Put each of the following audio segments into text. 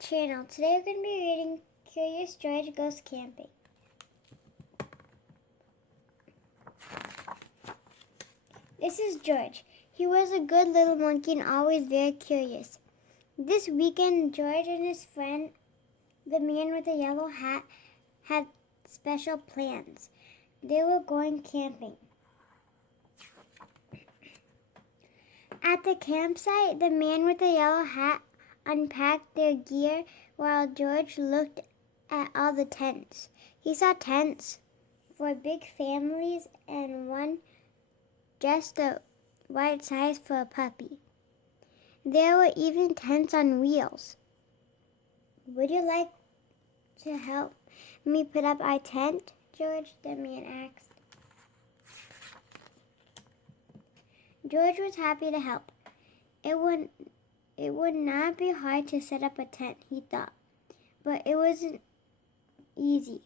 channel. Today we're going to be reading Curious George Goes Camping. This is George. He was a good little monkey and always very curious. This weekend, George and his friend, the man with the yellow hat, had special plans. They were going camping. At the campsite, the man with the yellow hat unpacked their gear while George looked at all the tents. He saw tents for big families and one just the right size for a puppy. There were even tents on wheels. Would you like to help me put up our tent, George? The man asked. George was happy to help. It would not be hard to set up a tent, he thought, but it wasn't easy.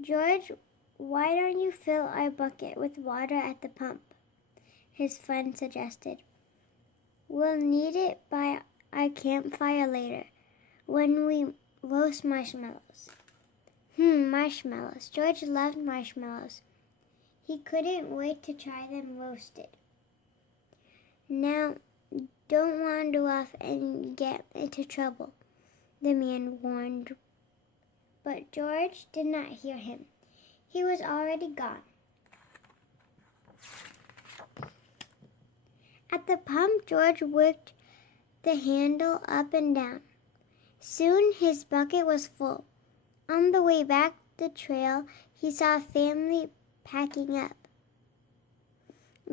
George, why don't you fill our bucket with water at the pump? His friend suggested. We'll need it by our campfire later, when we roast marshmallows. Marshmallows. George loved marshmallows. He couldn't wait to try them roasted. Now, don't wander off and get into trouble, the man warned. But George did not hear him. He was already gone. At the pump, George worked the handle up and down. Soon his bucket was full. On the way back the trail, he saw a family packing up.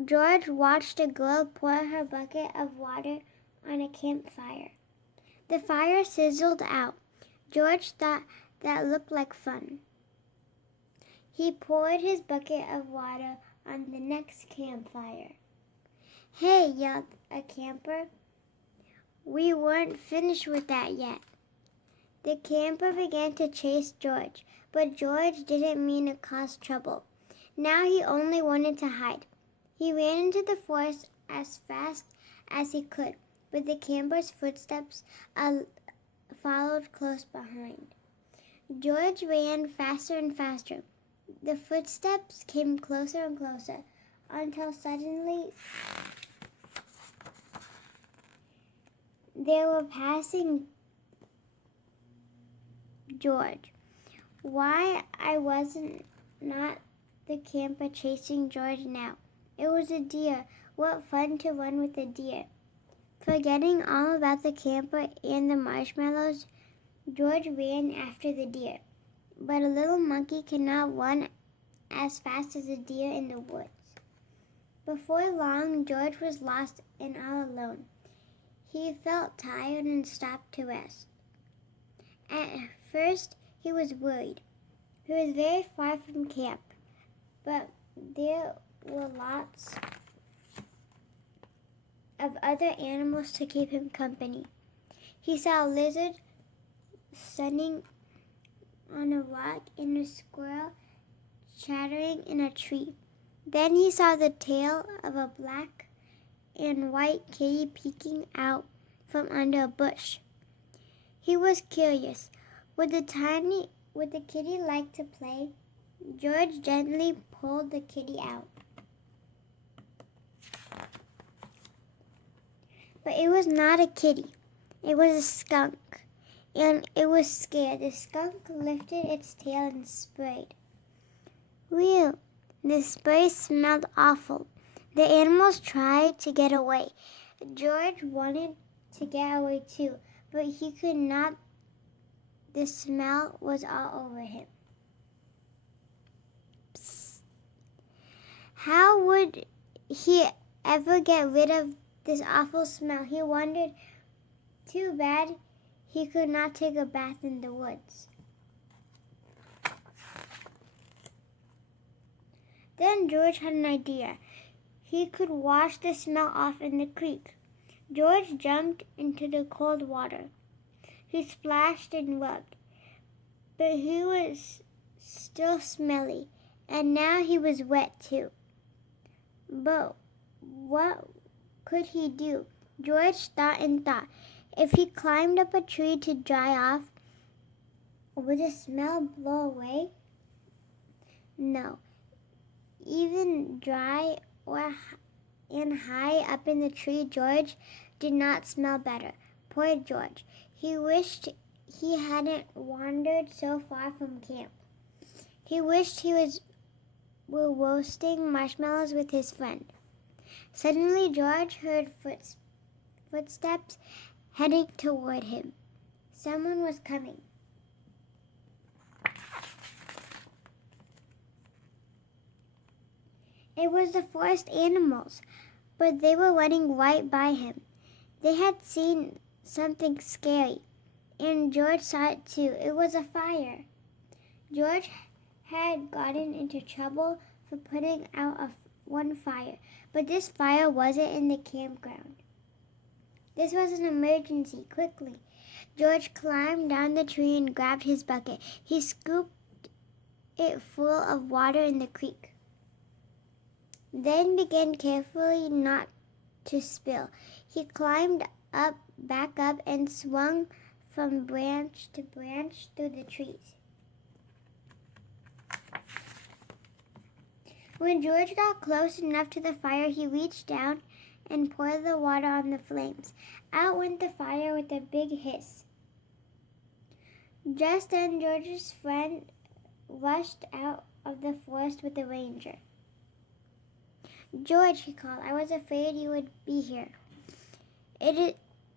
George watched a girl pour her bucket of water on a campfire. The fire sizzled out. George thought that looked like fun. He poured his bucket of water on the next campfire. Hey, yelled a camper. We weren't finished with that yet. The camper began to chase George, but George didn't mean to cause trouble. Now he only wanted to hide. He ran into the forest as fast as he could, but the camper's footsteps followed close behind. George ran faster and faster. The footsteps came closer and closer until suddenly they were passing George. Why I wasn't not the camper chasing George now. It was a deer. What fun to run with a deer. Forgetting all about the camper and the marshmallows, George ran after the deer. But a little monkey cannot run as fast as a deer in the woods. Before long, George was lost and all alone. He felt tired and stopped to rest. At first, he was worried. He was very far from camp, but there were lots of other animals to keep him company. He saw a lizard sunning on a rock and a squirrel chattering in a tree. Then he saw the tail of a black and white kitty peeking out from under a bush. He was curious. Would the kitty like to play? George gently pulled the kitty out. But it was not a kitty. It was a skunk, and it was scared. The skunk lifted its tail and sprayed. Whew! The spray smelled awful. The animals tried to get away. George wanted to get away too, but he could not. The smell was all over him. Psst. How would he ever get rid of this awful smell? He wondered. Too bad he could not take a bath in the woods. Then George had an idea. He could wash the smell off in the creek. George jumped into the cold water. He splashed and rubbed, but he was still smelly, and now he was wet too. But what could he do? George thought and thought. If he climbed up a tree to dry off, would the smell blow away? No. Even dry and high up in the tree, George did not smell better. Poor George. He wished he hadn't wandered so far from camp. He wished he was roasting marshmallows with his friend. Suddenly, George heard footsteps heading toward him. Someone was coming. It was the forest animals, but they were running right by him. They had seen something scary, and George saw it too. It was a fire. George had gotten into trouble for putting out one fire, but this fire wasn't in the campground. This was an emergency. Quickly, George climbed down the tree and grabbed his bucket. He scooped it full of water in the creek, then began carefully not to spill. He climbed back up, and swung from branch to branch through the trees. When George got close enough to the fire, he reached down and poured the water on the flames. Out went the fire with a big hiss. Just then, George's friend rushed out of the forest with the ranger. "George," he called, "I was afraid you would be here."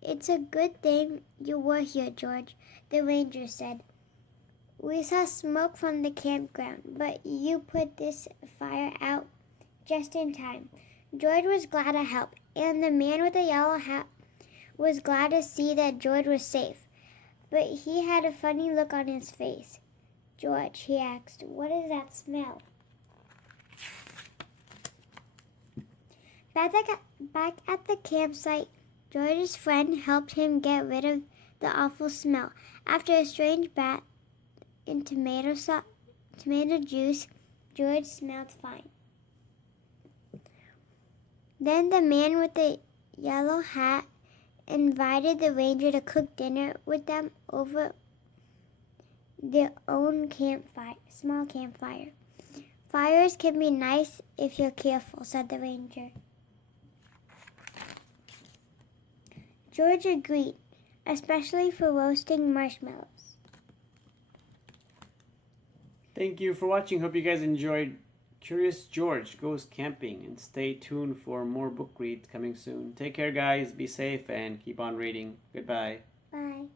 It's a good thing you were here, George," the ranger said. "We saw smoke from the campground, but you put this fire out just in time." George was glad to help, and the man with the yellow hat was glad to see that George was safe. But he had a funny look on his face. "George," he asked, "what is that smell?" Back at the campsite, George's friend helped him get rid of the awful smell. After a strange bath in tomato juice, George smelled fine. Then the man with the yellow hat invited the ranger to cook dinner with them over their own small campfire. "Fires can be nice if you're careful," said the ranger. George agreed, especially for roasting marshmallows. Thank you for watching. Hope you guys enjoyed Curious George Goes Camping, and stay tuned for more book reads coming soon. Take care, guys. Be safe and keep on reading. Goodbye. Bye.